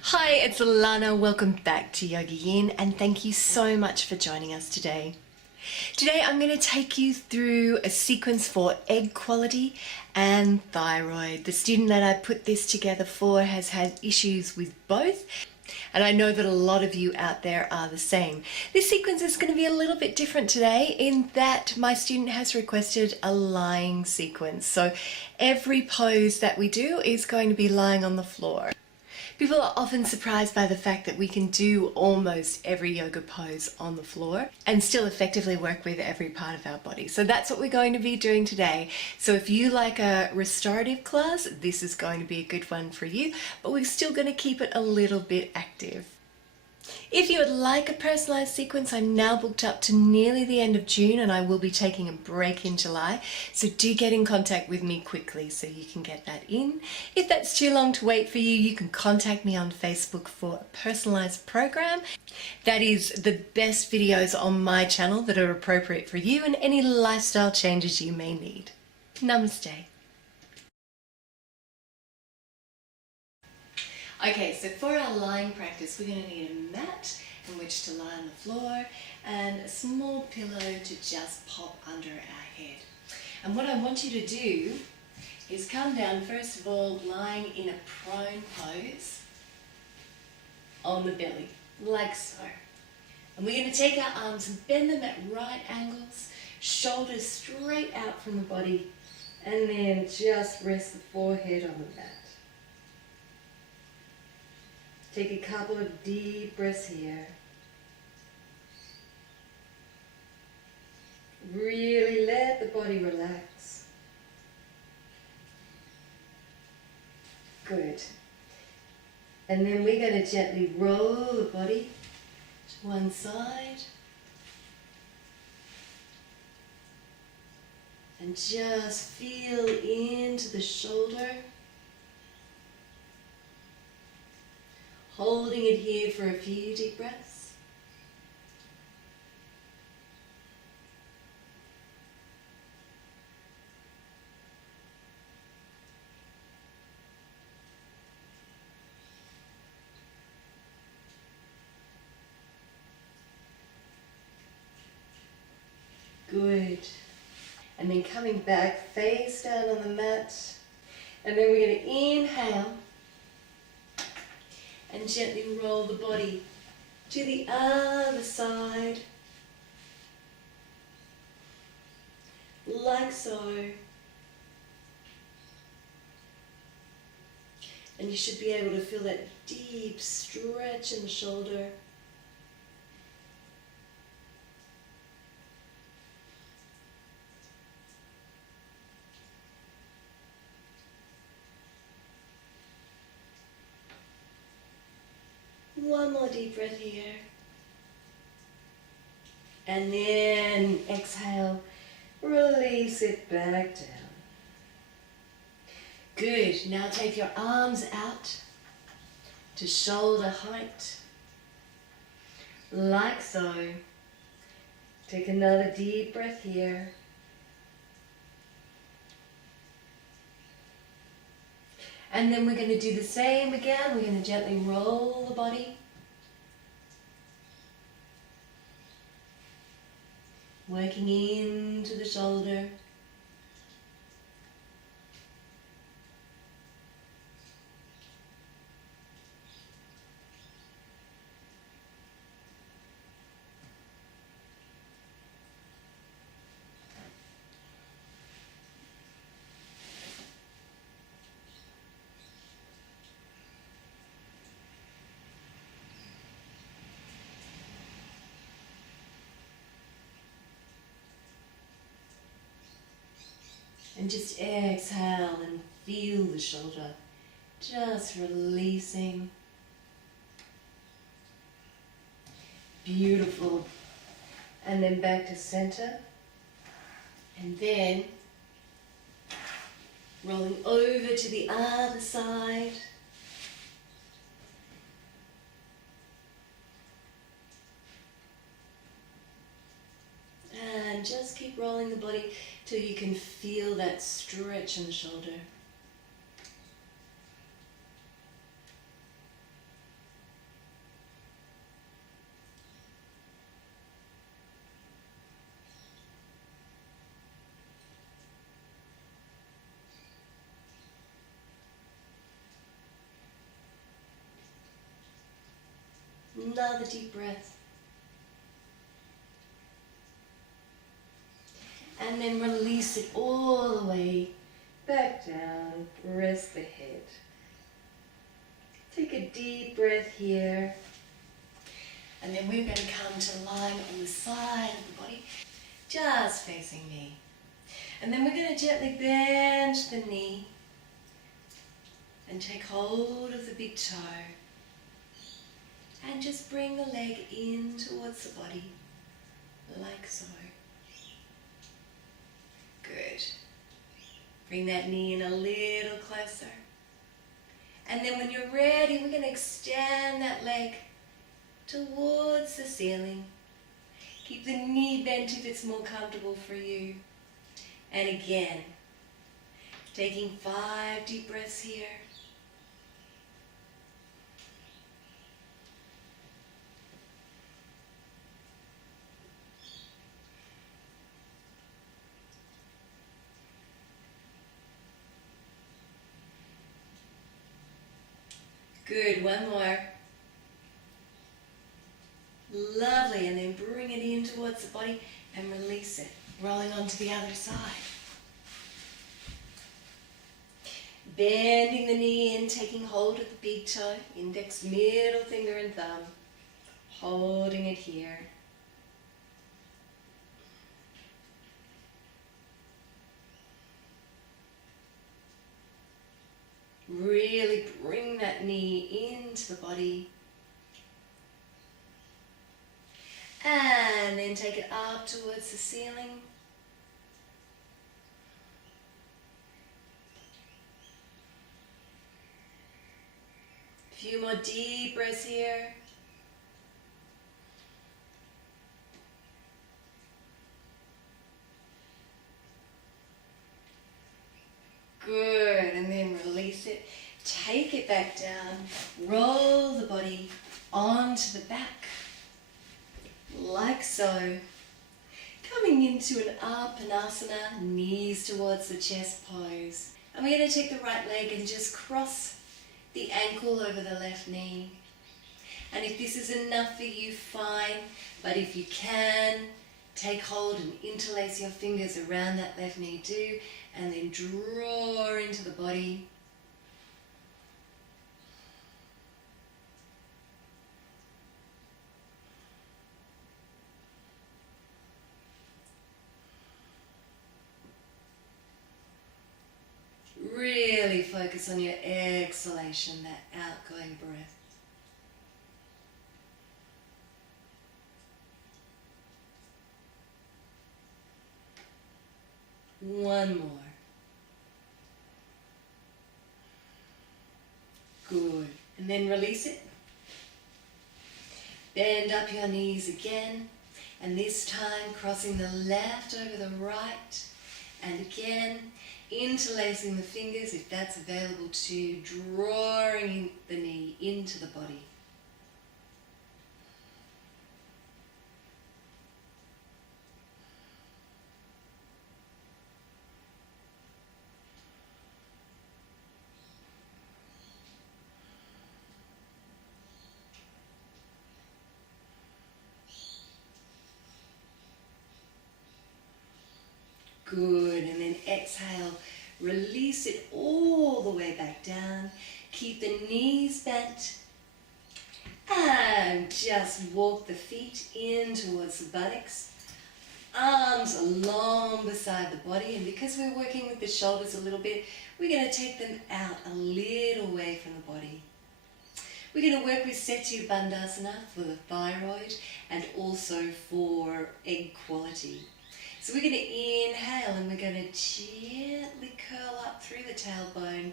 Hi, it's Allannah. Welcome back to YogaYin and thank you so much for joining us today. Today I'm going to take you through a sequence for egg quality and thyroid. The student that I put this together for has had issues with both, and I know that a lot of you out there are the same. This sequence is going to be a little bit different today in that my student has requested a lying sequence. So every pose that we do is going to be lying on the floor. People are often surprised by the fact that we can do almost every yoga pose on the floor and still effectively work with every part of our body. So that's what we're going to be doing today. So if you like a restorative class, this is going to be a good one for you, but we're still going to keep it a little bit active. If you would like a personalized sequence, I'm now booked up to nearly the end of June and I will be taking a break in July. So do get in contact with me quickly so you can get that in. If that's too long to wait for you, you can contact me on Facebook for a personalized program. That is the best videos on my channel that are appropriate for you and any lifestyle changes you may need. Namaste. Okay, so for our lying practice, we're going to need a mat in which to lie on the floor and a small pillow to just pop under our head. And what I want you to do is come down, first of all, lying in a prone pose on the belly, like so. And we're going to take our arms and bend them at right angles, shoulders straight out from the body, and then just rest the forehead on the mat. Take a couple of deep breaths here. Really let the body relax. Good. And then we're going to gently roll the body to one side. And just feel into the shoulder. Holding it here for a few deep breaths. Good. And then coming back, face down on the mat. And then we're going to inhale. And gently roll the body to the other side, like so. And you should be able to feel that deep stretch in the shoulder. One more deep breath here. And then exhale, release it back down. Good. Now take your arms out to shoulder height, like so. Take another deep breath here. And then we're going to do the same again. We're going to gently roll the body. Working into the shoulder. And just exhale and feel the shoulder, just releasing. Beautiful. And then back to center. And then rolling over to the other side. And just keep rolling the body till you can feel that stretch in the shoulder. another deep breath. And then release it all the way back down. Rest the head. Take a deep breath here. And then we're going to come to lying on the side of the body, just facing me. And then we're going to gently bend the knee and take hold of the big toe. And just bring the leg in towards the body, like so. Good. Bring that knee in a little closer. And then when you're ready, we're going to extend that leg towards the ceiling. Keep the knee bent if it's more comfortable for you. And again, taking 5 deep breaths here. Good, one more. Lovely, and then bring it in towards the body and release it, rolling onto the other side. Bending the knee in, taking hold of the big toe, index, middle finger and thumb, holding it here. Really bring that knee into the body. And then take it up towards the ceiling. A few more deep breaths here. Good, and then release it. Take it back down. Roll the body onto the back. Like so. Coming into an Apanasana, knees towards the chest pose. And we're going to take the right leg and just cross the ankle over the left knee. And if this is enough for you, fine. But if you can, take hold and interlace your fingers around that left knee, do. And then draw into the body. Really focus on your exhalation, that outgoing breath. One more. Good. And then release it. Bend up your knees again. And this time crossing the left over the right. And again, interlacing the fingers if that's available to you, drawing the knee into the body. Good, and then exhale, release it all the way back down. Keep the knees bent and just walk the feet in towards the buttocks. Arms along beside the body, and because we're working with the shoulders a little bit, we're going to take them out a little way from the body. We're going to work with Setu Bandhasana for the thyroid and also for egg quality. So we're going to inhale and we're going to gently curl up through the tailbone,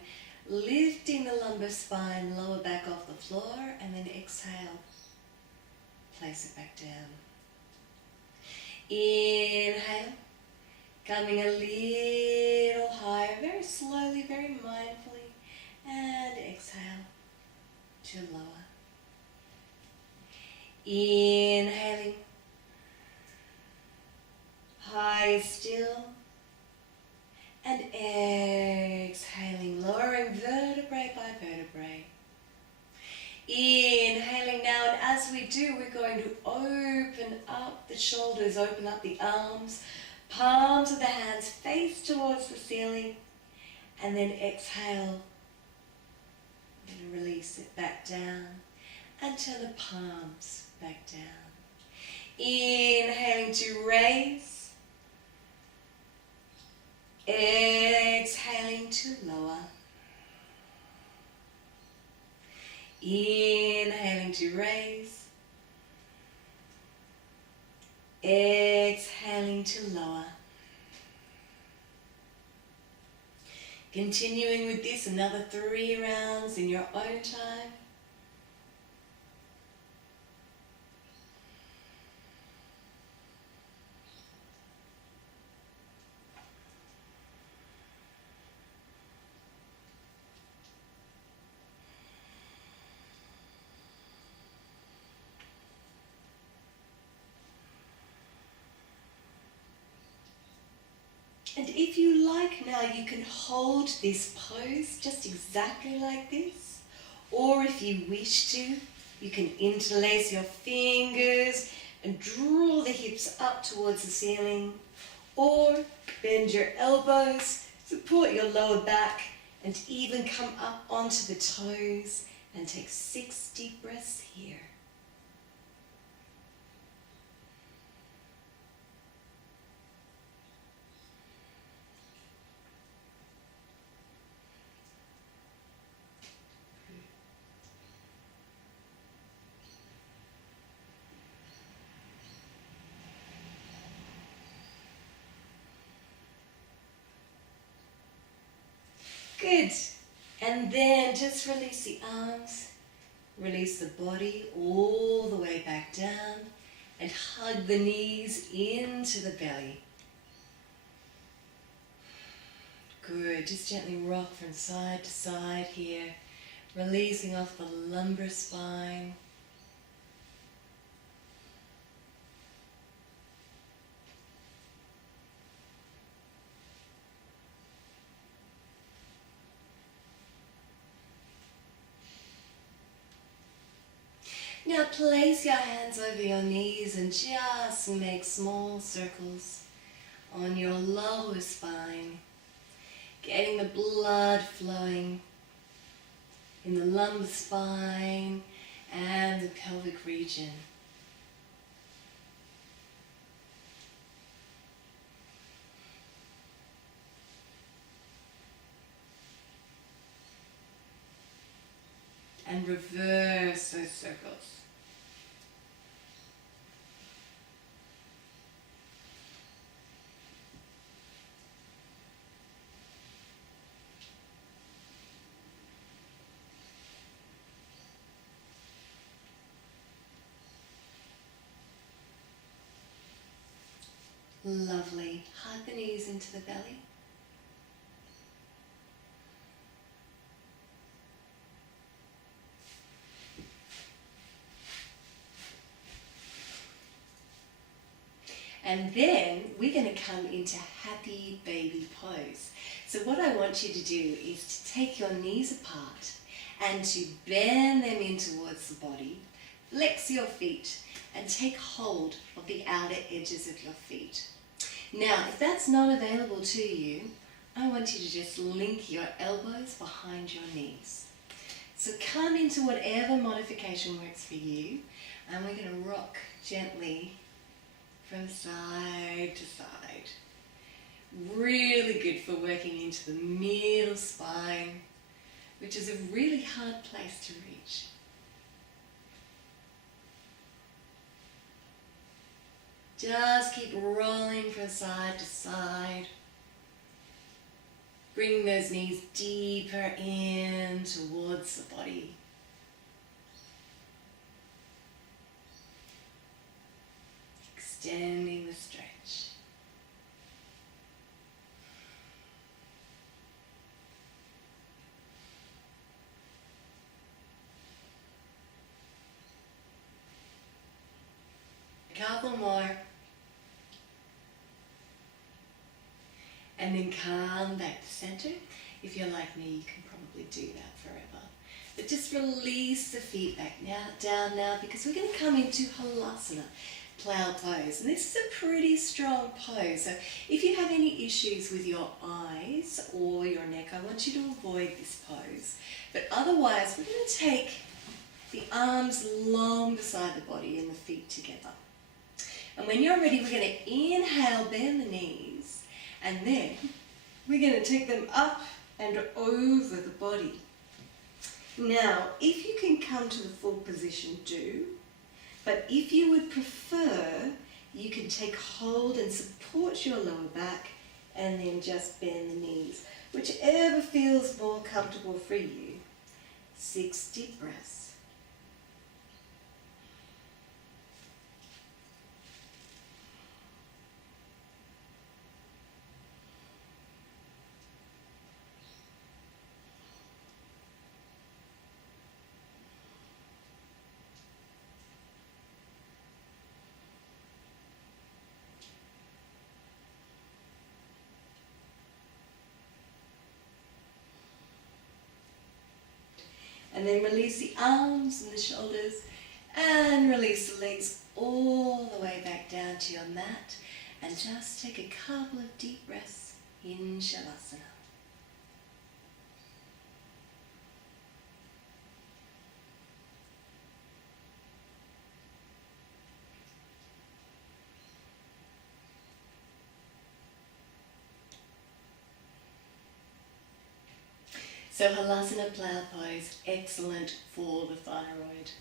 lifting the lumbar spine, lower back off the floor, and then exhale, place it back down. Inhale, coming a little higher, very slowly, very mindfully, and exhale to lower. Inhaling. High still, and exhaling, lowering vertebrae by vertebrae. Inhaling now, and as we do, we're going to open up the shoulders, open up the arms, palms of the hands face towards the ceiling, and then exhale. I'm going to release it back down and turn the palms back down. Inhaling to raise. Exhaling to lower. Inhaling to raise. Exhaling to lower. Continuing with this, another 3 rounds in your own time. And if you like now, you can hold this pose just exactly like this. Or if you wish to, you can interlace your fingers and draw the hips up towards the ceiling. Or bend your elbows, support your lower back, and even come up onto the toes and take 6 deep breaths here. Good. And then just release the arms, release the body all the way back down, and hug the knees into the belly. Good. Just gently rock from side to side here, releasing off the lumbar spine. Now place your hands over your knees and just make small circles on your lower spine, getting the blood flowing in the lumbar spine and the pelvic region. And reverse those circles. Lovely. Hug the knees into the belly. And then we're going to come into happy baby pose. So what I want you to do is to take your knees apart and to bend them in towards the body, flex your feet, and take hold of the outer edges of your feet. Now, if that's not available to you, I want you to just link your elbows behind your knees. So come into whatever modification works for you, and we're going to rock gently from side to side. Really good for working into the middle spine, which is a really hard place to reach. Just keep rolling from side to side. Bring those knees deeper in towards the body. Extending the stretch. A couple more. And then come back to center. If you're like me, you can probably do that forever. But just release the feet back down now, because we're going to come into Halasana, Plow pose. And this is a pretty strong pose. So if you have any issues with your eyes or your neck, I want you to avoid this pose. But otherwise, we're going to take the arms long beside the body and the feet together. And when you're ready, we're going to inhale, bend the knees, and then we're going to take them up and over the body. Now, if you can come to the full position, do. But if you would prefer, you can take hold and support your lower back and then just bend the knees. Whichever feels more comfortable for you. 6 deep breaths. And then release the arms and the shoulders, and release the legs all the way back down to your mat. And just take a couple of deep breaths in Shavasana. So Halasana Plow pose, excellent for the thyroid.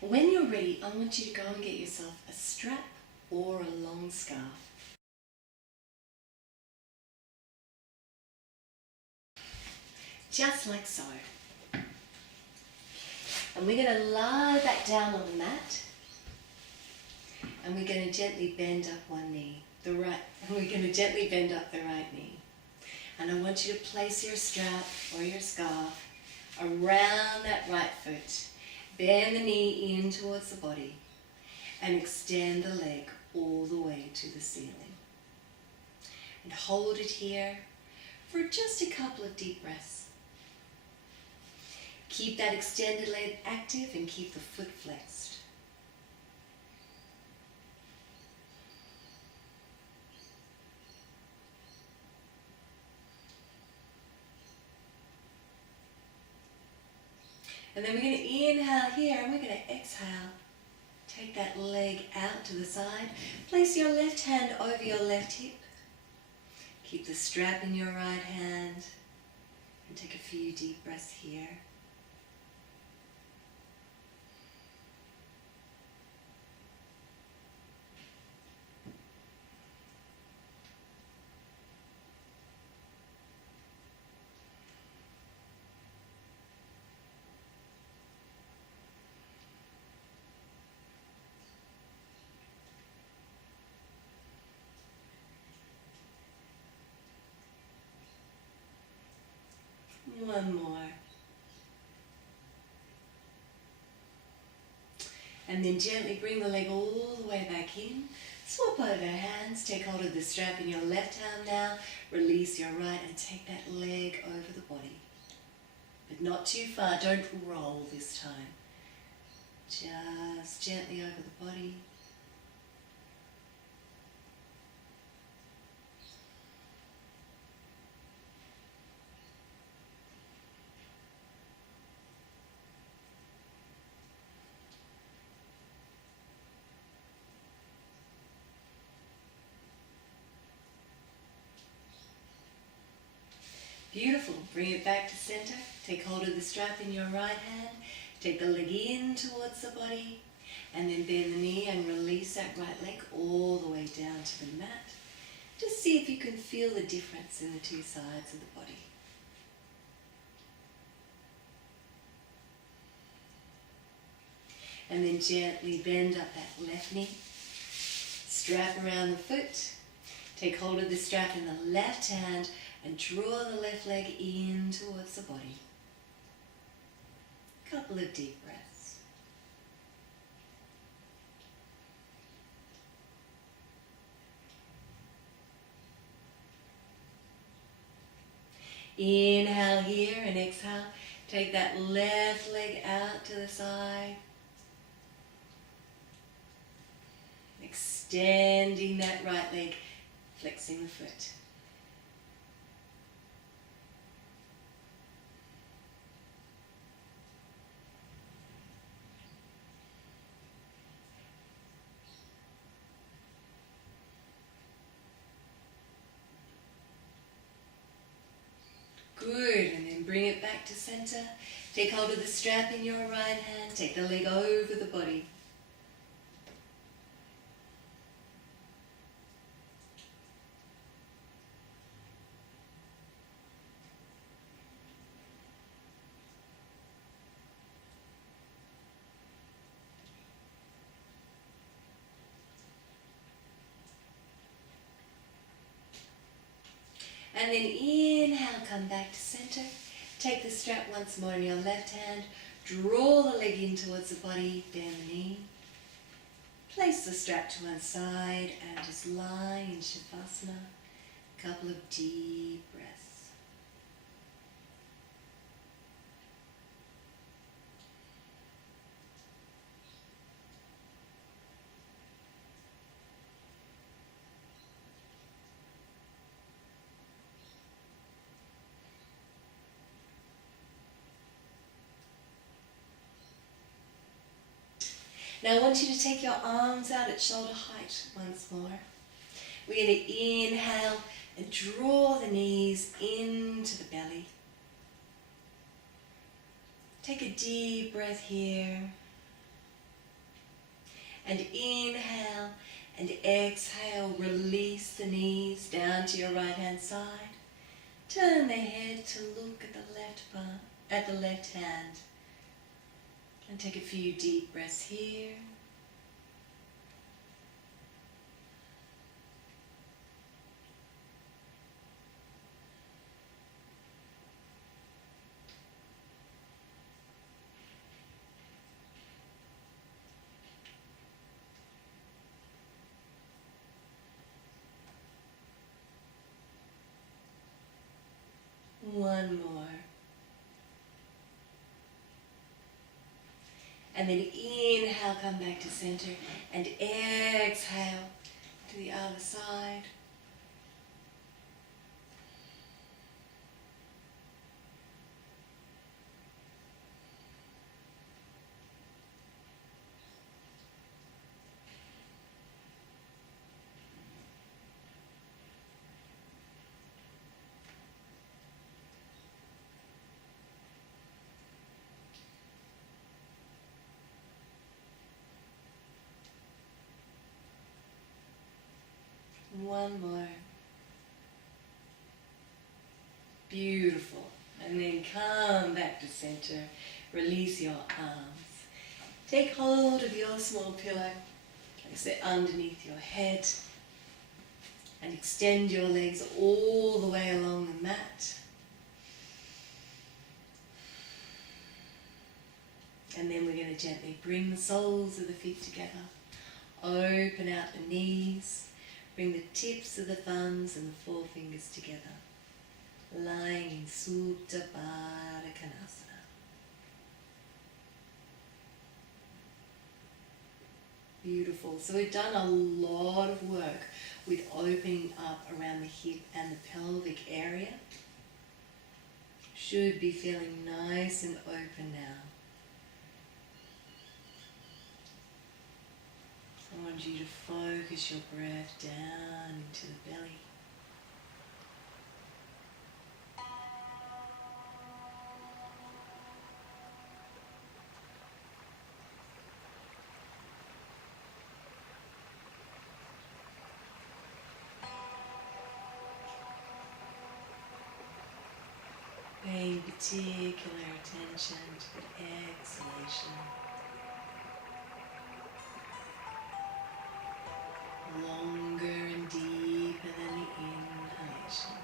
When you're ready, I want you to go and get yourself a strap or a long scarf. Just like so. And we're going to lie back down on the mat, and we're going to gently bend up one knee, and we're going to gently bend up the right knee. And I want you to place your strap or your scarf around that right foot. Bend the knee in towards the body and extend the leg all the way to the ceiling. And hold it here for just a couple of deep breaths. Keep that extended leg active and keep the foot flexed. And then we're going to inhale here, and we're going to exhale. Take that leg out to the side. Place your left hand over your left hip. Keep the strap in your right hand. And take a few deep breaths here. One more. And then gently bring the leg all the way back in. Swap over hands. Take hold of the strap in your left hand now. Release your right and take that leg over the body. But not too far. Don't roll this time. Just gently over the body. Beautiful. Bring it back to center. Take hold of the strap in your right hand. Take the leg in towards the body. And then bend the knee and release that right leg all the way down to the mat. Just see if you can feel the difference in the two sides of the body. And then gently bend up that left knee. Strap around the foot. Take hold of the strap in the left hand and draw the left leg in towards the body. Couple of deep breaths. Inhale here and exhale. Take that left leg out to the side. Extending that right leg, flexing the foot. Good, and then bring it back to center. Take hold of the strap in your right hand, take the leg over the body. And then inhale, come back to center. Take the strap once more in your left hand. Draw the leg in towards the body, bend the knee. Place the strap to one side and just lie in Shavasana. Couple of deep breaths. Now I want you to take your arms out at shoulder height once more. We're going to inhale and draw the knees into the belly. Take a deep breath here. And inhale and exhale, release the knees down to your right hand side. Turn the head to look at the left hand. And take a few deep breaths here. One more. And then inhale, come back to center, and exhale to the other side. One more. Beautiful. And then come back to center. Release your arms. Take hold of your small pillow. Place it underneath your head. And extend your legs all the way along the mat. And then we're going to gently bring the soles of the feet together. Open out the knees. Bring the tips of the thumbs and the forefingers together, lying in Supta Baddha Konasana. Beautiful. So we've done a lot of work with opening up around the hip and the pelvic area. Should be feeling nice and open now. I want you to focus your breath down into the belly. Paying particular attention to the exhalation. Longer and deeper than the inhalation.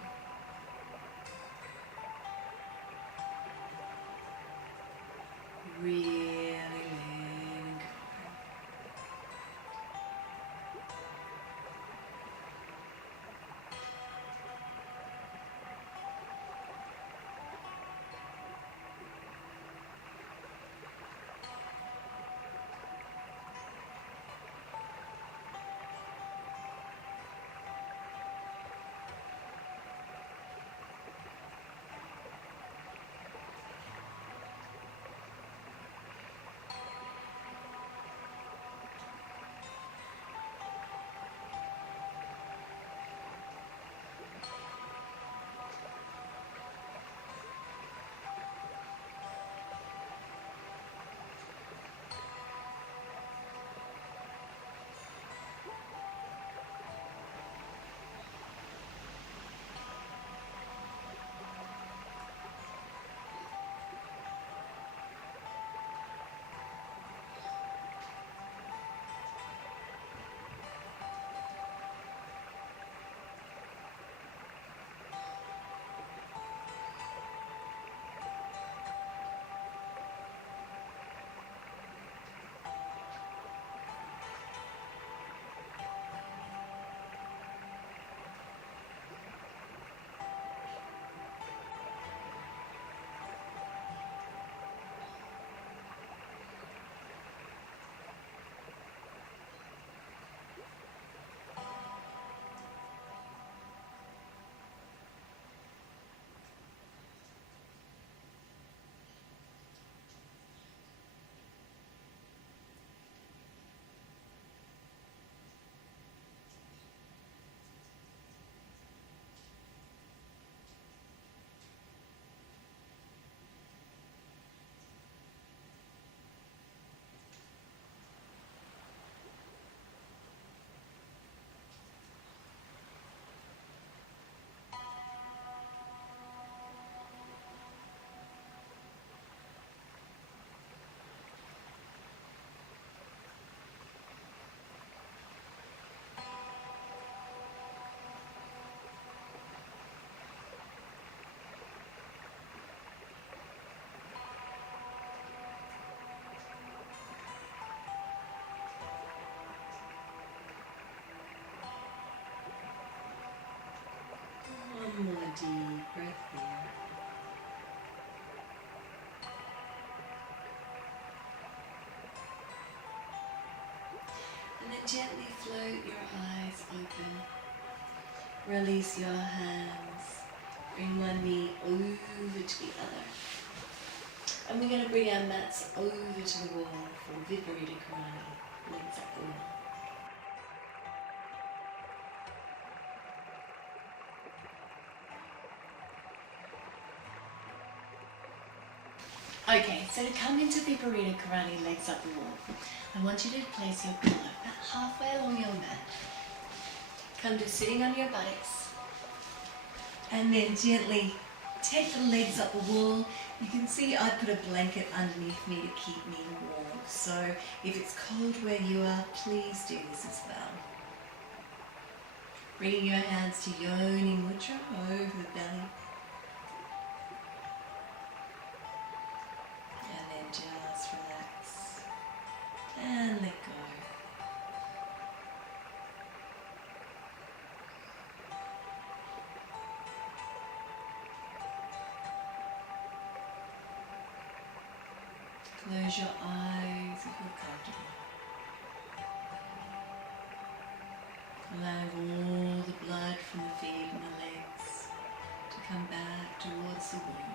Really letting go. deep breath here. And then gently float your eyes open. Release your hands. Bring one knee over to the other. And we're going to bring our mats over to the wall for Viparita Karani. Legs up the wall. Okay, so to come into Viparita Karani, legs up the wall, I want you to place your pillow about halfway along your mat. Come to sitting on your buttocks. And then gently take the legs up the wall. You can see I put a blanket underneath me to keep me warm. So if it's cold where you are, please do this as well. Bringing your hands to Yoni Mudra over the belly. And then just relax and let go. Close your eyes if you're comfortable. Allowing all the blood from the feet and the legs to come back towards the womb.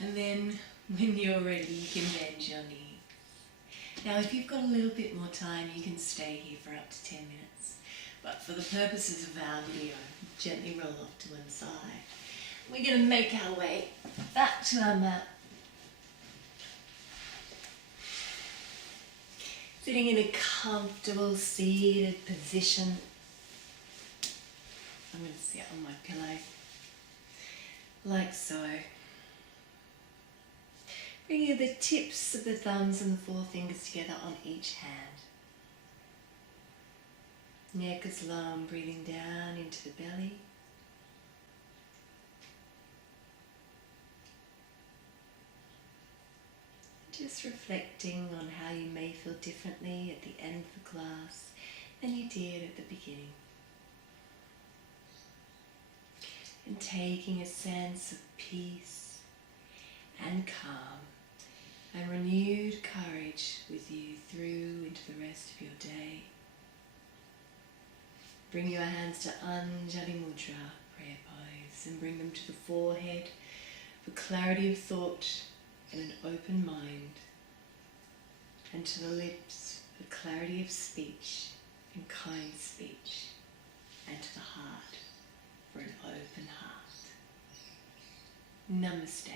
And then when you're ready, you can bend your knees. Now if you've got a little bit more time, you can stay here for up to 10 minutes. But for the purposes of our video, gently roll off to one side. We're going to make our way back to our mat. Sitting in a comfortable seated position. I'm going to sit on my pillow, like so. Bringing the tips of the thumbs and the forefingers together on each hand. Neck is long, breathing down into the belly. Just reflecting on how you may feel differently at the end of the class than you did at the beginning. And taking a sense of peace and calm and renewed courage with you through into the rest of your day. Bring your hands to Anjali Mudra, prayer pose, and bring them to the forehead for clarity of thought and an open mind, and to the lips for clarity of speech and kind speech, and to the heart for an open heart. Namaste.